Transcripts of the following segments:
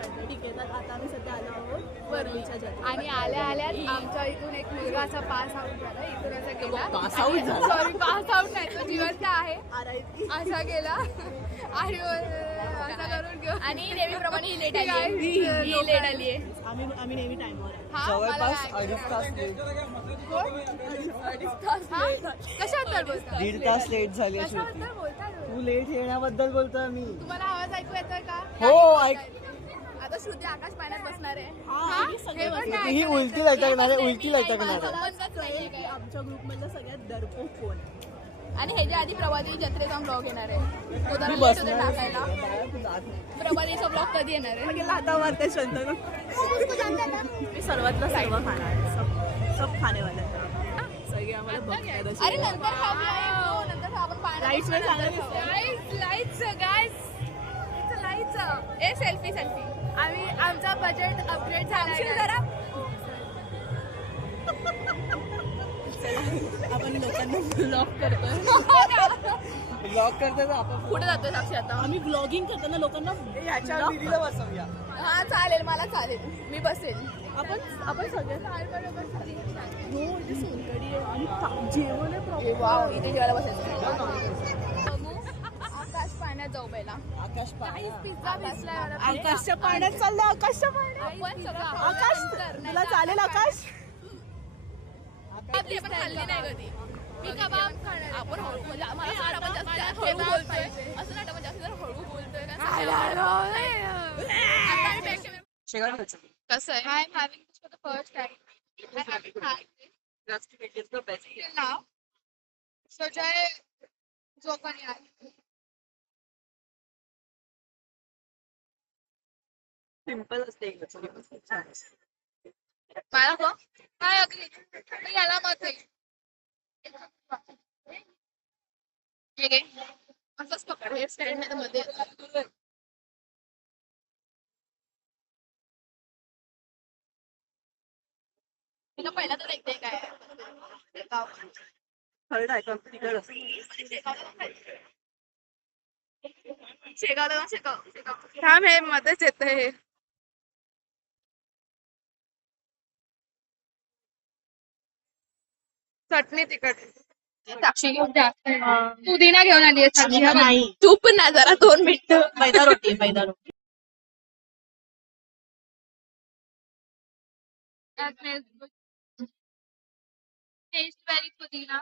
वाटतं. ठीक आहे, तर आता आम्ही सध्या आलो आहोत वरळीच्या जत्रेत. आणि आल्या आल्याच आमच्या इथून एक मुलगा असा पास आउट झाला. इथून असा गेला, पास आउट झाला? सॉरी पास आउट नाही, तो जिवंत आहे. RIP. असा गेला आणि असा करून घेऊ. आणि नेहमीप्रमाणे ही लेट आली ही ही लेट आली आहे. आम्ही नेहमी टाइमवर आहे. हा, जवळपास मला 2.5 तास लेट. कशाबद्दल बोलता? 1.5 तास लेट झाली अशी होती. कशाबद्दल बोलता तुम्ही? तू लेट येण्याबद्दल बोलतोय मी. तुम्हाला आवाज ऐकू येतोय का? हो, ऐक. आता श्रुती आकाश पाण्यात बसणार आहे. हा, हे सगळे हे पण बसले. नाही ही उलटी लटकणार आहे, उलटी लटकणार आहे. संबंधच नाहीये की आमच्या ग्रुपमधलं सगळ्यात डरपोक कोण. आणि ह्याच्या आधी प्रभाती जत्रेत जाऊन ब्लॉग येणार आहे. तो जरा तू लेट होते बसणार टाकायला. प्रभातीचा ब्लॉग कधी येणार आहे? म्हणजे आता मारते शंतनू. मी सर्वातला सर्व खाणार आहे. सब खाणेवाले सगळे आम्हाला बघतायत असे. अरे नंतर हा vlog, नंतर हा आपण पाण्यात Lights वर बसणार चालत आहोत. लाईच ए सेल्फी आम्ही आमचा बजेट अपग्रेड झाला जरा आपण लोकांना ब्लॉग करतोय. ब्लॉक करतात आपण. कुठे जातोय साक्षी आता? आम्ही ब्लॉगिंग करताना लोकांना ह्याच्या विहिरीला बसवूया. हा चालेल, मला चालेल, मी बसेल. आपण सगळ्यांना हो इथे सोलकडी आहे आणि जेवण आहे proper. वाव, इथे जेवायला बसायचं. बघू, आकाश पाण्यात जाऊ पहिला. आकाश पिझ्झा भिजलाय. आकाशच्या पाण्यात चाललं आकाशच्या पाण्यात. आपण सगळं आकाश तुला चालेल आकाश. आपली आपण खाल्ली नाही कधी. मी कबाब खाणार. आपण हळू म्हणजे मला असं वाटतं आपण जास्त हळू बोलतोय. असं नाही आपण जास्त जरा हळू बोलतोय ना. आता आम्ही back camera- शेगावचं. कसं आहे? I am having this for the first time. I haven't had this till now. So जय जोकनिया. सिंपल असते. मला गं काय अग्री मी याला मत आहे. हे घे. असंच पकड, हे स्टँड मध्ये तिला पहिला तर ऐकते काय थर्ड आहे तिकड असते. शेगावला जाऊन शेगाव थांब हे मध्येच येतं हे. चटणी तिखट साक्षी घेऊन द्या. पुदिना घेऊन आली आहे. नाही चूप ना जरा 2 मिनिटं. मैदा रोटी मैदा रोटी. टेस्ट व्हेरी पुदिना.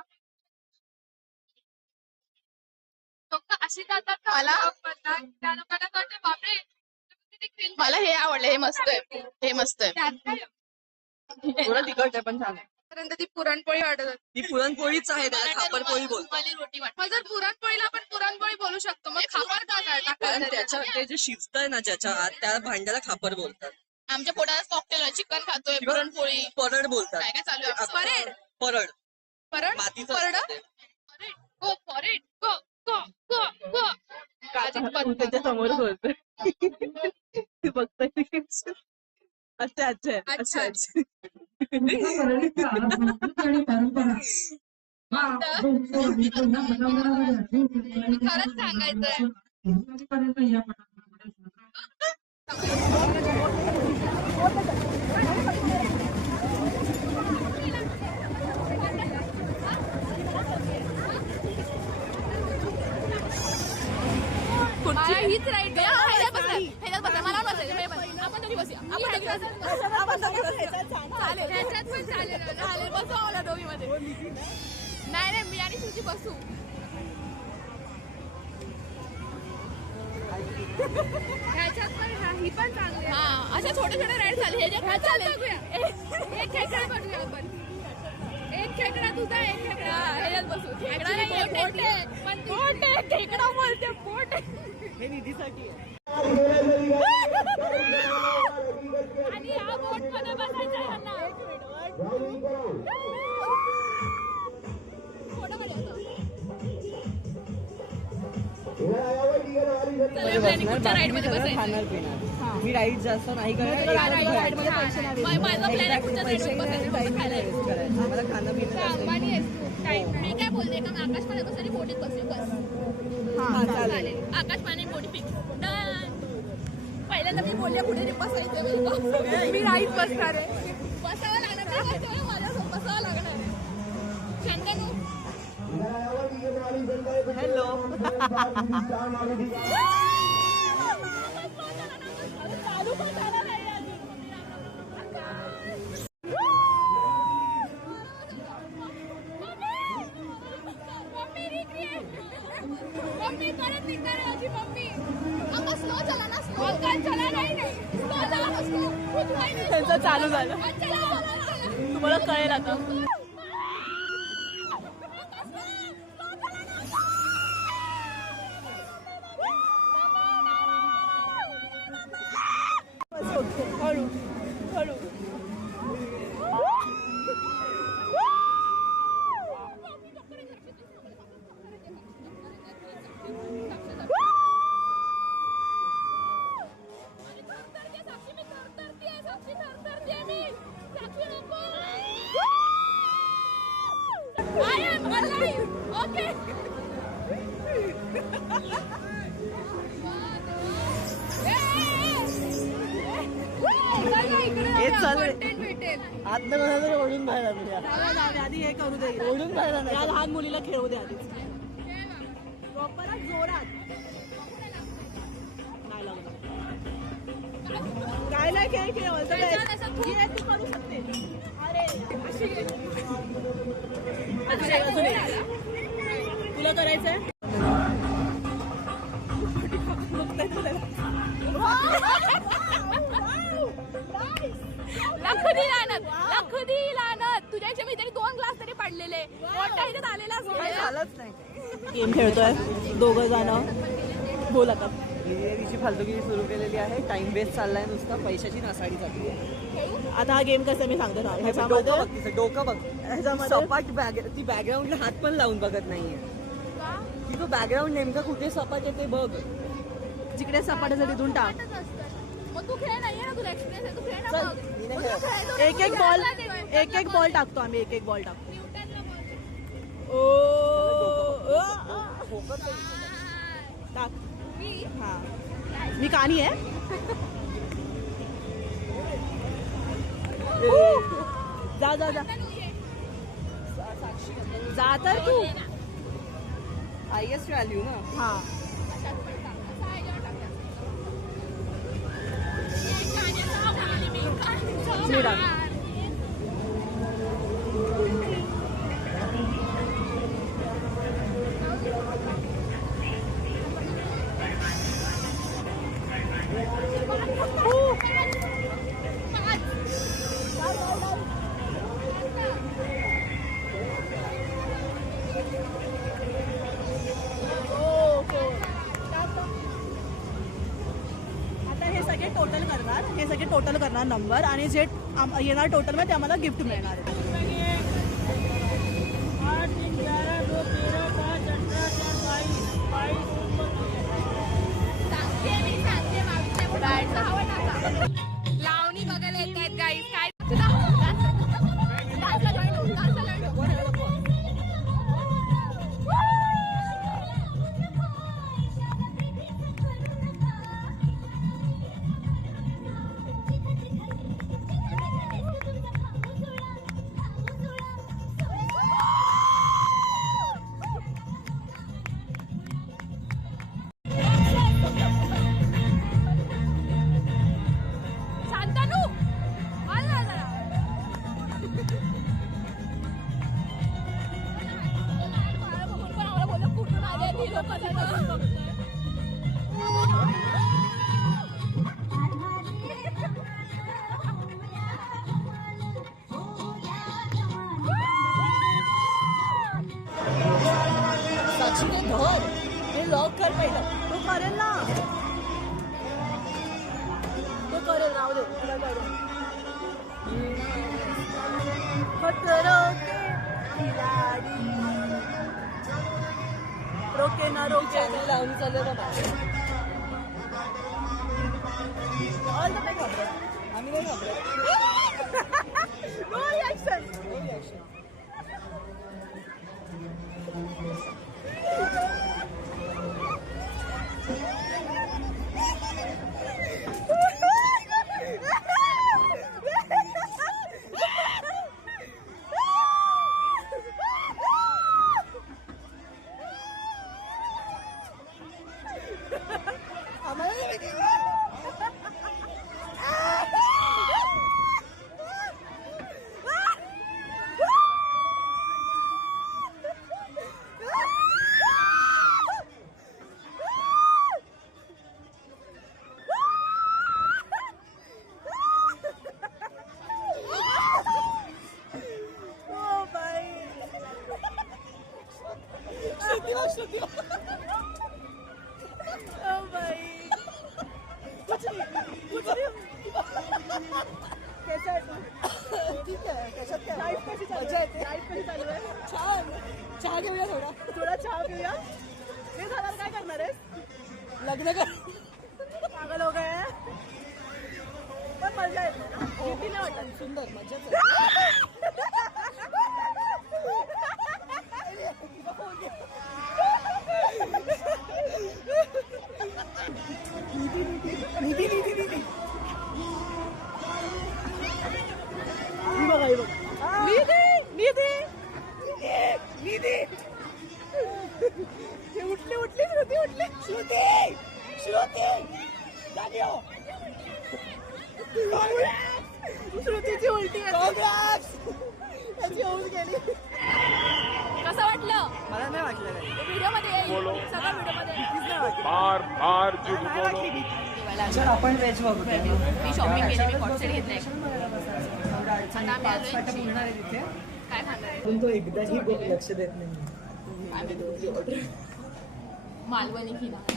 लोक अशी जातात का? त्या लोकांना कळतं बापरे मला हे आवडलं, हे मस्त आहे, हे मस्त आहे. त्यात काय? थोडं तिखट आहे पण छान आहे. पर्यंत ती पुरणपोळी वाटत होती. ती पुरणपोळीच आहे, त्याला खापरपोळी बोलतात. रुमाली रोटी वाटते. मग जर पुरणपोळीला आपण पुरणपोळी बोलू शकतो मग खापर का काय पण टाकायचं त्याच्या ते जे शिजतंय ना ज्याच्या आत त्या भांड्याला खापर बोलतात. आमच्या पोटात कॉकटेल आहे, चिकन खातोय, पुरणपोळी परड बोलतात. काय काय चालू आहे आमचं? परेड परड परड मातीचं परड असतं ते. गो परेड गो गो गो गो त्याच्या समोर बोलतोय. तू बघतोय. अच्छा अच्छा अच्छा, अच्छा. खरंच सांगायचंय मला हीच राईट ह्याच्यात बसा मला बसायचं. आपण दोघी बसूया. आपण दोघी बसूया. चालेल ह्याच्यात पण चालेल ना. चालेल, बसू आम्हाला दोघीमध्ये. नाही मी आणि श्रुती बसू. ह्याच्यात पण ही पण चांगली आहे. हा, असे छोटे छोटे राईड झाले ह्याच्यात चालेल. एक खेकडा बनवूया आपण. एक खेकडा तुझा एक खेकडा ह्याच्यात बसू. खेकडा नाही, बोट आहे. बोट आहे, खेकडा बोलते, बोट आहे. हे निधीसाठी आहे. आणि या बोट मध्ये बसायचं आहे ह्यांना. फोटो काढूया. चला, planning पुढच्या ride मध्ये बसायचं. खाणार पिणार. मी राईड जास्त नाही करणार. माझा प्लॅन आहे पुढच्या ride मध्ये बसायचं, फक्त खायला यायचं. मला खाणं पिणं अंबानी आहेस तू. टाईम मी काय बोलते का आकाश पाण्यात बसली बोटीत बसली बस. हा चालेल. आकाश पाणी बोटी फिक्स. डन. पहिल्या पहिल्यांदा मी बोलले कुठे बसायचं मी राईट बसणार आहे बसावं लागणार नाही माझ्यासोबत बसावं लागणार आहे चंदनू हॅलो चालू पण झाला नाही अजून. Mummy recreate. मम्मी परत निघणार आहे माझी मम्मी आम्हा स्लो चला ना स्लो चला नाही स्लो चला ना स्लो त्यांचं चालू झालं चला तुम्हाला कळेल आता हळू हळू आतमध्ये ओढून बाहेर आधी हे करू दे ओढून बाहेर या लहान मुलीला खेळू दे आधी प्रॉपर जोरात नाही लागलं काय नाही खेळ खेळ तू करू शकते अरे अजून एक. तुला करायचंय लखदी लानत तुझ्याच्या मी तरी 2 ग्लास तरी पडलेले मोठा इथे आलेला झालंच नाही गेम खेळतोय दोघं जण बोल आता हिची फालतुगिरी सुरू केलेली आहे टाइम वेस्ट चाललाय नुसता पैशाची नासाडी चालली आहे आता हा गेम कसा मी सांगते ना ह्याच्यामध्ये डोकं बघ ह्याच्यामध्ये सपाट ती बॅकग्राऊंडला हात पण लावून बघत नाहीये की तो बॅकग्राऊंड नेमकं कुठे सपाट आहे ते बघ जिकडे सपाट असेल तिथून टाक मग तू खेळ नाहीये ना तुला एक्सपिरियन्स आहे तू खेळ ना चल, मग. मी नाही मग खेळत. तू खेळतो ना, एक एक तू बॉल टाकतो आम्ही एक बॉल टाकतो न्यूटनला बॉल. टाक मी हा मी कानी आहे जा जा जा जा तर तू हायएस्ट व्हॅल्यू ना हा मी टाक. आता हे सगळे टोटल करणार नंबर आणि जे येणार टोटल मध्ये आम्हाला गिफ्ट मिळणार आहे लावणी बघायला येत आहेत गाईस काय डान्सला जॉईन हो डान्सला जॉईन हो शांतनू आला जरा कुठून आले ती लोक साक्षी ते धर हे लॉक कर पहिलं तो करेल ना तो करेल राहू दे तुला करेल खतरो के खिलाडी रोके ना रोके लावून चालू बाबा ऑल द बेस्ट आम्ही नाही घाबरत. नो रिएक्शन त्याच्यात काय लाईफ कशी चालू मजा आहे? येते. लाईफ कशी चालू आहे? छान चहा घेऊया थोडा थोडा चहा पिऊया. हे झाल्यावर काय करणार आहेस? लग्न कर पागल हो गए. पण मजा येते ना. भीती नाही वाटत. सुंदर मजाच आहे. निधी निधी निधी ही बघा ही बघा निधी निधी हे उठली उठली श्रुती उठली. श्रुती श्रुती जागी हो. श्रुतीची उलटी आहे. Congrats! त्याची होऊन गेली. कसं वाटलं मला नाही वाटलं काही. व्हिडिओ मध्ये येईल सगळं व्हिडिओ मध्ये भीतीच नाही वाटली. बार बार झूठ नाही बोलो वाटली भीती. चल आपण वेज बघू मी शॉपिंग केली मी कॉटसेट घेतलंय आता आम्ही आलोय बोलणार आहे तिथे काय खाणार आहे? पण तो एकदाही बघ लक्ष देत नाही. मालवणी किनारा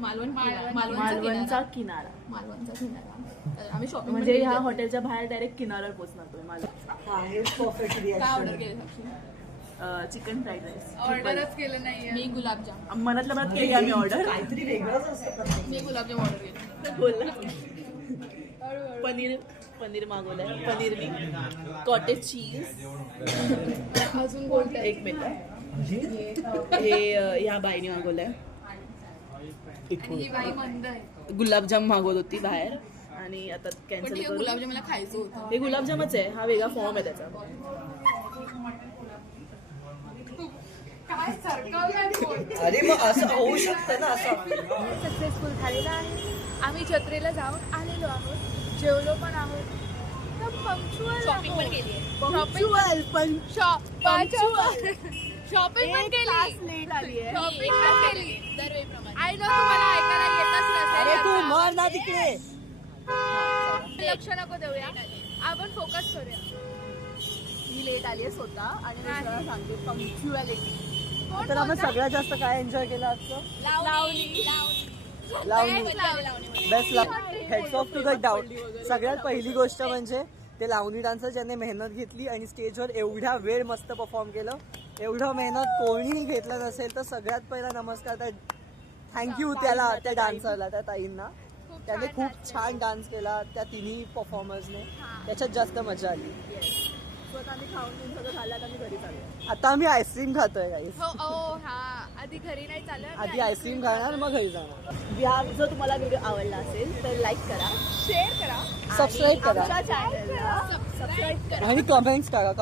मालवणचा मालवणचा किनारा. मालवणचा किनारा तर आम्ही शॉपिंग म्हणजे ह्या हॉटेलच्या बाहेर डायरेक्ट किनाऱ्यावर पोहोचणार तुम्ही. मालवण. हा हे परफेक्ट काय ऑर्डर रिॲक्शन. केलं साक्षी? Chicken fried rice. ऑर्डरच केलं नाहीये. मी गुलाबजाम मनातल्या मनात केली आम्ही ऑर्डर. काहीतरी वेगळंच असतं प्रत्येक. मी गुलाबजाम ऑर्डर केलं बोलला. पनीर मागवलंय. पनीर मी कॉटेज चीज. अजून बोलते एक मिनिट. हे ह्या बाईने मागवलंय. ही बाई मंद आहे गुलाबजाम मागवत होती बाहेर आणि आता पण कॅन्सल हे करू. गुलाबजाम मला खायचं होतं हे गुलाबजामच आहे. हा वेगळा फॉर्म आहे त्याचा. काय सरकवलंय पोट. अरे मग असं होऊ शकतं ना असं. सक्सेसफुल झालेला आहे आम्ही जत्रेला जाऊन आलेलो आहोत जेवलो पण आहोत पंक्च्युअल शॉपिंग पण केली Punctual, पण शॉपिंग पण केली लेट आली आहे. शॉपिंग पण केली दरवेळीप्रमाणे आय नो तुम्हाला ऐकायला येतच अरे तू नसेल मर ना तिकडे. लक्ष नको देऊया आपण फोकस करूया ही लेट आली आहे स्वतः आणि मी तुला सांगते पंक्च्युअलिटी. कोण तर आपण बोलतं? सगळ्यात जास्त काय एन्जॉय केलं आजचं? Lavani Lavani. Lavani best hats off to the doubt. सगळ्यात पहिली गोष्ट म्हणजे ते लावणी डान्सर ज्याने मेहनत घेतली आणि स्टेजवर एवढ्या वेळ मस्त परफॉर्म केलं. एवढं मेहनत कोणीही घेतलं नसेल तर सगळ्यात पहिला नमस्कार त्या थँक्यू त्याला त्या डान्सरला त्या ताईंना. त्याने खूप छान डान्स केला त्या तिन्ही परफॉर्मर्सने. त्याच्यात जास्त मजा आली. स्वतः आम्ही खाऊन पिऊन सगळं झालं आता मी घरी चाललो. आता आम्ही आईस्क्रीम खातोय गाईस. हो ओ हा आधी घरी नाही चालत आधी आईस्क्रीम खाणार मग घरी जाणार. या जर तुम्हाला व्हिडिओ आवडला असेल तर लाईक करा, शेअर करा, सबस्क्राईब करा आमच्या चॅनलला सबस्क्राईब करा. आणि कमेंट्स करा.